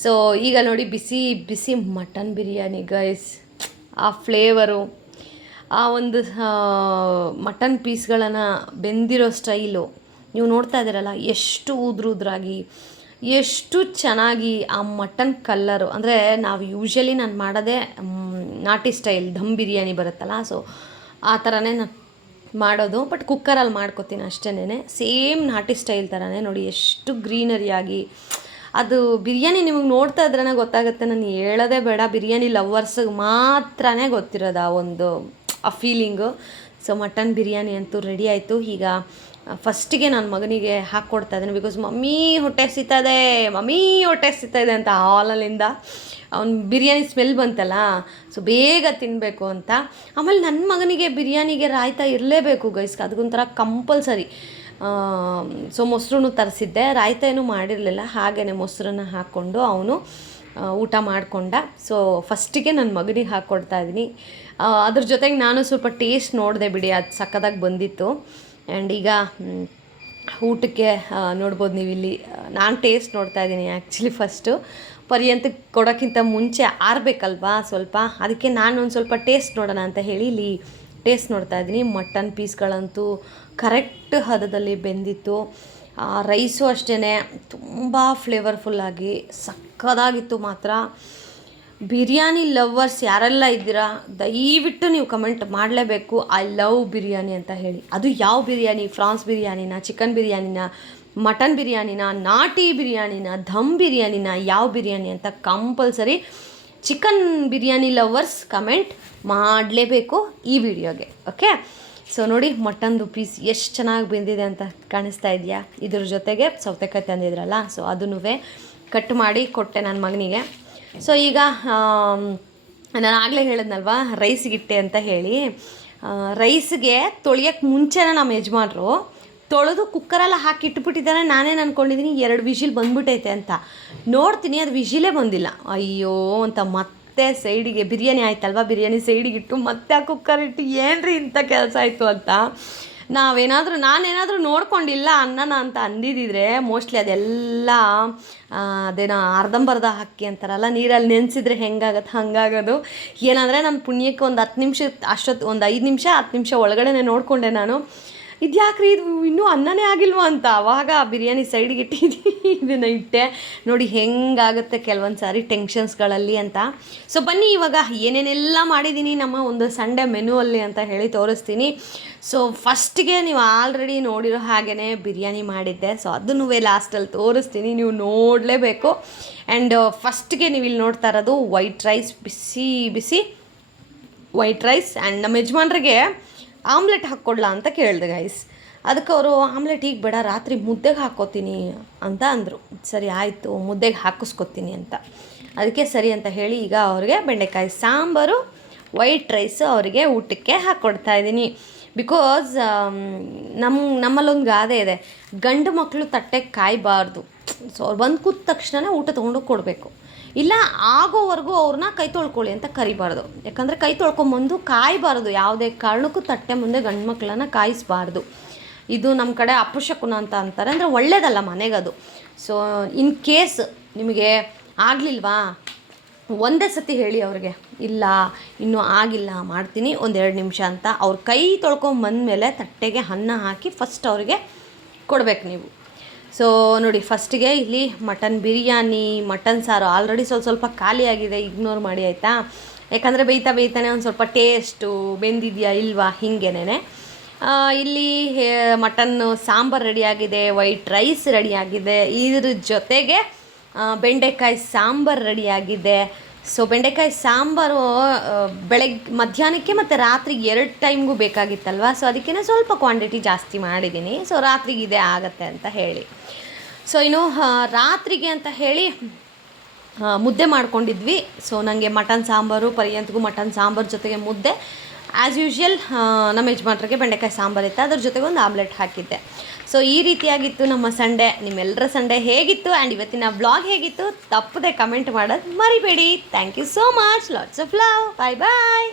ಸೊ ಈಗ ನೋಡಿ ಬಿಸಿ ಬಿಸಿ ಮಟನ್ ಬಿರಿಯಾನಿ ಗೈಸ್, ಆ ಫ್ಲೇವರು, ಆ ಒಂದು ಮಟನ್ ಪೀಸ್ಗಳನ್ನು ಬೆಂದಿರೋ ಸ್ಟೈಲು ನೀವು ನೋಡ್ತಾ ಇದ್ದೀರಲ್ಲ, ಎಷ್ಟು ಉದ್ರಾಗಿ ಎಷ್ಟು ಚೆನ್ನಾಗಿ ಆ ಮಟನ್ ಕಲ್ಲರು. ಅಂದರೆ ನಾವು ಯೂಶ್ವಲಿ ನಾನು ಮಾಡೋದೇ ನಾಟಿ ಸ್ಟೈಲ್ ದಮ್ ಬಿರಿಯಾನಿ ಬರುತ್ತಲ್ಲ, ಸೊ ಆ ಥರನೇ ನಾನು ಮಾಡೋದು. ಬಟ್ ಕುಕ್ಕರಲ್ಲಿ ಮಾಡ್ಕೊತೀನಿ ಅಷ್ಟೇನೆ, ಸೇಮ್ ನಾಟಿ ಸ್ಟೈಲ್ ಥರನೇ. ನೋಡಿ ಎಷ್ಟು ಗ್ರೀನರಿಯಾಗಿ ಅದು ಬಿರಿಯಾನಿ ನಿಮಗೆ ನೋಡ್ತಾ ಇದ್ರೇ ಗೊತ್ತಾಗುತ್ತೆ. ನಾನು ಹೇಳೋದೇ ಬೇಡ, ಬಿರಿಯಾನಿ ಲವರ್ಸ್ಗೆ ಮಾತ್ರ ಗೊತ್ತಿರೋದು ಆ ಫೀಲಿಂಗು. ಸೊ ಮಟನ್ ಬಿರಿಯಾನಿ ಅಂತೂ ರೆಡಿ ಆಯಿತು. ಈಗ ಫಸ್ಟಿಗೆ ನನ್ನ ಮಗನಿಗೆ ಹಾಕ್ಕೊಡ್ತಾ ಇದ್ದೀನಿ. ಬಿಕಾಸ್ ಮಮ್ಮಿ ಹೊಟ್ಟೆ ಸಿಗ್ತಾಯಿದೆ ಅಂತ ಹಾಲಲ್ಲಿಂದ ಅವ್ನು ಬಿರಿಯಾನಿ ಸ್ಮೆಲ್ ಬಂತಲ್ಲ, ಸೊ ಬೇಗ ತಿನ್ನಬೇಕು ಅಂತ. ಆಮೇಲೆ ನನ್ನ ಮಗನಿಗೆ ಬಿರಿಯಾನಿಗೆ ರಾಯ್ತ ಇರಲೇಬೇಕು ಗೈಸ್, ಅದಕ್ಕೊಂಥರ ಕಂಪಲ್ಸರಿ. ಸೊ ಮೊಸರು ತರಿಸಿದ್ದೆ, ರಾಯ್ತ ಏನೂ ಮಾಡಿರಲಿಲ್ಲ, ಹಾಗೆಯೇ ಮೊಸರನ್ನ ಹಾಕ್ಕೊಂಡು ಅವನು ಊಟ ಮಾಡಿಕೊಂಡ. ಸೊ ಫಸ್ಟಿಗೆ ನನ್ನ ಮಗನಿಗೆ ಹಾಕ್ಕೊಡ್ತಾ ಇದ್ದೀನಿ. ಅದ್ರ ಜೊತೆಗೆ ನಾನು ಸ್ವಲ್ಪ ಟೇಸ್ಟ್ ನೋಡಿದೆ ಬಿಡಿ, ಅದು ಸಕ್ಕತ್ತಾಗಿ ಬಂದಿತ್ತು. ಆ್ಯಂಡ್ ಈಗ ಊಟಕ್ಕೆ ನೋಡ್ಬೋದು ನೀವು ಇಲ್ಲಿ ನಾನು ಟೇಸ್ಟ್ ನೋಡ್ತಾ ಇದ್ದೀನಿ. ಆ್ಯಕ್ಚುಲಿ ಫಸ್ಟು ಪರ್ಯಂತಕ್ಕೆ ಕೊಡೋಕ್ಕಿಂತ ಮುಂಚೆ ಆರಬೇಕಲ್ವಾ ಸ್ವಲ್ಪ, ಅದಕ್ಕೆ ನಾನು ಒಂದು ಸ್ವಲ್ಪ ಟೇಸ್ಟ್ ನೋಡೋಣ ಅಂತ ಹೇಳಿ ಇಲ್ಲಿ ಟೇಸ್ಟ್ ನೋಡ್ತಾ ಇದ್ದೀನಿ. ಮಟನ್ ಪೀಸ್ಗಳಂತೂ ಕರೆಕ್ಟ್ ಹದದಲ್ಲಿ ಬೆಂದಿತ್ತು. ರೈಸು ಅಷ್ಟೇ ತುಂಬ ಫ್ಲೇವರ್ಫುಲ್ಲಾಗಿ ಸಕ್ಕದಾಗಿತ್ತು ಮಾತ್ರ. ಬಿರಿಯಾನಿ ಲವ್ವರ್ಸ್ ಯಾರೆಲ್ಲ ಇದ್ದೀರಾ ದಯವಿಟ್ಟು ನೀವು ಕಮೆಂಟ್ ಮಾಡಲೇಬೇಕು ಐ ಲವ್ ಬಿರಿಯಾನಿ ಅಂತ ಹೇಳಿ. ಅದು ಯಾವ ಬಿರಿಯಾನಿ, ಫ್ರಾನ್ಸ್ ಬಿರಿಯಾನಿನ, ಚಿಕನ್ ಬಿರಿಯಾನಿನ, ಮಟನ್ ಬಿರಿಯಾನಿನ, ನಾಟಿ ಬಿರಿಯಾನಿನ, ಧಮ್ ಬಿರಿಯಾನಿನ, ಯಾವ ಬಿರಿಯಾನಿ ಅಂತ compulsory chicken biryani lovers comment ಮಾಡಲೇಬೇಕು ಈ ವಿಡಿಯೋಗೆ. ಓಕೆ, ಸೊ ನೋಡಿ ಮಟನ್ದು ಪೀಸ್ ಎಷ್ಟು ಚೆನ್ನಾಗಿ ಬೆಂದಿದೆ ಅಂತ ಕಾಣಿಸ್ತಾ ಇದೆಯಾ. ಇದ್ರ ಜೊತೆಗೆ ಸೌತೆಕಾಯಿ ತಂದಿದ್ರಲ್ಲ, ಸೊ ಅದನ್ನೂ ಕಟ್ ಮಾಡಿ ಕೊಟ್ಟೆ ನನ್ನ ಮಗನಿಗೆ. ಸೊ ಈಗ ನಾನು ಆಗಲೇ ಹೇಳಿದ್ನಲ್ವ ರೈಸ್ಗಿಟ್ಟೆ ಅಂತ ಹೇಳಿ, ರೈಸ್ಗೆ ತೊಳೆಯೋಕ್ಕೆ ಮುಂಚೆನೇ ನಮ್ಮ ಯಜಮಾನ್ರು ತೊಳೆದು ಕುಕ್ಕರೆಲ್ಲ ಹಾಕಿ ಇಟ್ಬಿಟ್ಟಿದ್ದಾರೆ. ನಾನೇನು ಅಂದ್ಕೊಂಡಿದ್ದೀನಿ 2 ವಿಷಿಲ್ ಬಂದ್ಬಿಟ್ಟೈತೆ ಅಂತ. ನೋಡ್ತೀನಿ ಅದು ವಿಷಿಲೇ ಬಂದಿಲ್ಲ. ಅಯ್ಯೋ ಅಂತ ಮತ್ತೆ ಸೈಡಿಗೆ ಬಿರಿಯಾನಿ ಆಯ್ತಲ್ವ, ಬಿರಿಯಾನಿ ಸೈಡಿಗಿಟ್ಟು ಮತ್ತೆ ಆ ಕುಕ್ಕರ್ ಇಟ್ಟು ಏನ್ರಿ ಇಂಥ ಕೆಲಸ ಆಯಿತು ಅಂತ ನಾನೇನಾದರೂ ನೋಡ್ಕೊಂಡಿಲ್ಲ ಅನ್ನನ ಅಂತ ಅಂದಿದ್ದಿದ್ರೆ ಮೋಸ್ಟ್ಲಿ ಅದೆಲ್ಲ ಅದೇನೋ ಅರ್ಧಂಬರ್ಧ ಹಾಕಿ ಅಂತಾರಲ್ಲ, ನೀರಲ್ಲಿ ನೆನೆಸಿದ್ರೆ ಹೆಂಗಾಗತ್ತೆ ಹಂಗಾಗೋದು. ಏನಂದರೆ ನನ್ನ ಪುಣ್ಯಕ್ಕೆ ಒಂದು 10 ನಿಮಿಷ ಅಷ್ಟೊತ್ತು, ಒಂದು 5 ನಿಮಿಷ 10 ನಿಮಿಷ ಒಳಗಡೆ ನೋಡಿಕೊಂಡೆ ನಾನು, ಇದ್ಯಾಕ್ರಿ ಇದು ಇನ್ನೂ ಅನ್ನನೇ ಆಗಿಲ್ವ ಅಂತ. ಆವಾಗ ಬಿರಿಯಾನಿ ಸೈಡ್ಗೆ ಇದನ್ನು ಇಟ್ಟೆ. ನೋಡಿ ಹೆಂಗಾಗುತ್ತೆ ಕೆಲವೊಂದು ಸಾರಿ ಟೆನ್ಷನ್ಸ್ಗಳಲ್ಲಿ ಅಂತ. ಸೊ ಬನ್ನಿ ಇವಾಗ ಏನೇನೆಲ್ಲ ಮಾಡಿದ್ದೀನಿ ನಮ್ಮ ಒಂದು ಸಂಡೇ ಮೆನುವಲ್ಲಿ ಅಂತ ಹೇಳಿ ತೋರಿಸ್ತೀನಿ. ಸೊ ಫಸ್ಟಿಗೆ ನೀವು ಆಲ್ರೆಡಿ ನೋಡಿರೋ ಹಾಗೇ ಬಿರಿಯಾನಿ ಮಾಡಿದ್ದೆ, ಸೊ ಅದನ್ನು ಲಾಸ್ಟಲ್ಲಿ ತೋರಿಸ್ತೀನಿ, ನೀವು ನೋಡಲೇಬೇಕು. ಆ್ಯಂಡ್ ಫಸ್ಟಿಗೆ ನೀವು ಇಲ್ಲಿ ನೋಡ್ತಾ ಇರೋದು ವೈಟ್ ರೈಸ್, ಬಿಸಿ ಬಿಸಿ ವೈಟ್ ರೈಸ್. ಆ್ಯಂಡ್ ನಮ್ಮ ಯಜಮಾನ್ರಿಗೆ ಆಮ್ಲೆಟ್ ಹಾಕ್ಕೊಡ್ಲಾ ಅಂತ ಕೇಳಿದೆ ಗೈಸ್. ಅದಕ್ಕೆ ಅವರು ಆಮ್ಲೆಟ್ ಈಗ ಬೇಡ, ರಾತ್ರಿ ಮುದ್ದೆಗೆ ಹಾಕ್ಕೋತೀನಿ ಅಂತ ಅಂದರು. ಸರಿ ಆಯಿತು, ಮುದ್ದೆಗೆ ಹಾಕಿಸ್ಕೊತೀನಿ ಅಂತ. ಅದಕ್ಕೆ ಸರಿ ಅಂತ ಹೇಳಿ ಈಗ ಅವ್ರಿಗೆ ಬೆಂಡೆಕಾಯಿ ಸಾಂಬಾರು, ವೈಟ್ ರೈಸು ಅವರಿಗೆ ಊಟಕ್ಕೆ ಹಾಕ್ಕೊಡ್ತಾಯಿದ್ದೀನಿ. ಬಿಕಾಸ್ ನಮ್ಮಲ್ಲೊಂದು ಗಾದೆ ಇದೆ, ಗಂಡು ಮಕ್ಕಳು ತಟ್ಟೆಗೆ ಕಾಯಬಾರ್ದು. ಸೊ ಅವ್ರು ಬಂದು ಕೂತ ತಕ್ಷಣ ಊಟ ತೊಗೊಂಡು ಕೊಡಬೇಕು, ಇಲ್ಲ ಆಗೋವರೆಗೂ ಅವ್ರನ್ನ ಕೈ ತೊಳ್ಕೊಳ್ಳಿ ಅಂತ ಕರಿಬಾರ್ದು. ಯಾಕಂದರೆ ಕೈ ತೊಳ್ಕೊಂಬಂದು ಕಾಯಬಾರ್ದು, ಯಾವುದೇ ಕಾರಣಕ್ಕೂ ತಟ್ಟೆ ಮುಂದೆ ಗಂಡು ಮಕ್ಕಳನ್ನ ಕಾಯಿಸಬಾರ್ದು. ಇದು ನಮ್ಮ ಕಡೆ ಅಪಶಕುನ ಅಂತ ಅಂತಾರೆ, ಅಂದರೆ ಒಳ್ಳೆಯದಲ್ಲ ಮನೆಗದು. ಸೊ ಇನ್ ಕೇಸ್ ನಿಮಗೆ ಆಗಲಿಲ್ವಾ ಒಂದೇ ಸತಿ ಹೇಳಿ ಅವ್ರಿಗೆ, ಇಲ್ಲ ಇನ್ನೂ ಆಗಿಲ್ಲ ಮಾಡ್ತೀನಿ 1-2 ನಿಮಿಷ ಅಂತ. ಅವ್ರ ಕೈ ತೊಳ್ಕೊಂಬಂದಮೇಲೆ ತಟ್ಟೆಗೆ ಅನ್ನ ಹಾಕಿ ಫಸ್ಟ್ ಅವ್ರಿಗೆ ಕೊಡಬೇಕು ನೀವು. ಸೊ ನೋಡಿ ಫಸ್ಟಿಗೆ ಇಲ್ಲಿ ಮಟನ್ ಬಿರಿಯಾನಿ, ಮಟನ್ ಸಾರು ಆಲ್ರೆಡಿ ಸ್ವಲ್ಪ ಖಾಲಿಯಾಗಿದೆ, ಇಗ್ನೋರ್ ಮಾಡಿ ಆಯಿತಾ. ಯಾಕಂದರೆ ಬೇಯ್ತಾನೆ ಒಂದು ಸ್ವಲ್ಪ ಟೇಸ್ಟು ಬೆಂದಿದೆಯಾ ಇಲ್ವಾ ಹಿಂಗೇನೆ. ಇಲ್ಲಿ ಮಟನ್ ಸಾಂಬಾರು ರೆಡಿಯಾಗಿದೆ, ವೈಟ್ ರೈಸ್ ರೆಡಿಯಾಗಿದೆ, ಇದ್ರ ಜೊತೆಗೆ ಬೆಂಡೆಕಾಯಿ ಸಾಂಬಾರು ರೆಡಿಯಾಗಿದೆ. ಸೊ ಬೆಂಡೆಕಾಯಿ ಸಾಂಬಾರು ಮಧ್ಯಾಹ್ನಕ್ಕೆ ಮತ್ತು ರಾತ್ರಿಗೆ 2 ಟೈಮ್ಗೂ ಬೇಕಾಗಿತ್ತಲ್ವ, ಸೊ ಅದಕ್ಕೇ ಸ್ವಲ್ಪ ಕ್ವಾಂಟಿಟಿ ಜಾಸ್ತಿ ಮಾಡಿದ್ದೀನಿ. ಸೊ ರಾತ್ರಿಗೆ ಇದೇ ಆಗುತ್ತೆ ಅಂತ ಹೇಳಿ. ಸೊ ಇನ್ನು ರಾತ್ರಿಗೆ ಅಂತ ಹೇಳಿ ಮುದ್ದೆ ಮಾಡ್ಕೊಂಡಿದ್ವಿ. ಸೊ ನನಗೆ ಮಟನ್ ಸಾಂಬಾರು, ಪರ್ಯಂತ್ಗೂ ಮಟನ್ ಸಾಂಬಾರು ಜೊತೆಗೆ ಮುದ್ದೆ. ಆ್ಯಸ್ ಯೂಶ್ವಲ್ ನಮ್ಮ ಯಜಮಾನ್ರಿಗೆ ಬೆಂಡೆಕಾಯಿ ಸಾಂಬಾರು ಇತ್ತು, ಅದ್ರ ಜೊತೆಗೆ ಒಂದು ಆಮ್ಲೆಟ್ ಹಾಕಿದ್ದೆ. ಸೊ ಈ ರೀತಿಯಾಗಿತ್ತು ನಮ್ಮ ಸಂಡೇ. ನಿಮ್ಮೆಲ್ಲರ ಸಂಡೇ ಹೇಗಿತ್ತು ಆ್ಯಂಡ್ ಇವತ್ತಿನ ಬ್ಲಾಗ್ ಹೇಗಿತ್ತು ತಪ್ಪದೆ ಕಮೆಂಟ್ ಮಾಡೋದು ಮರಿಬೇಡಿ. Thank you so much, lots of love, bye bye.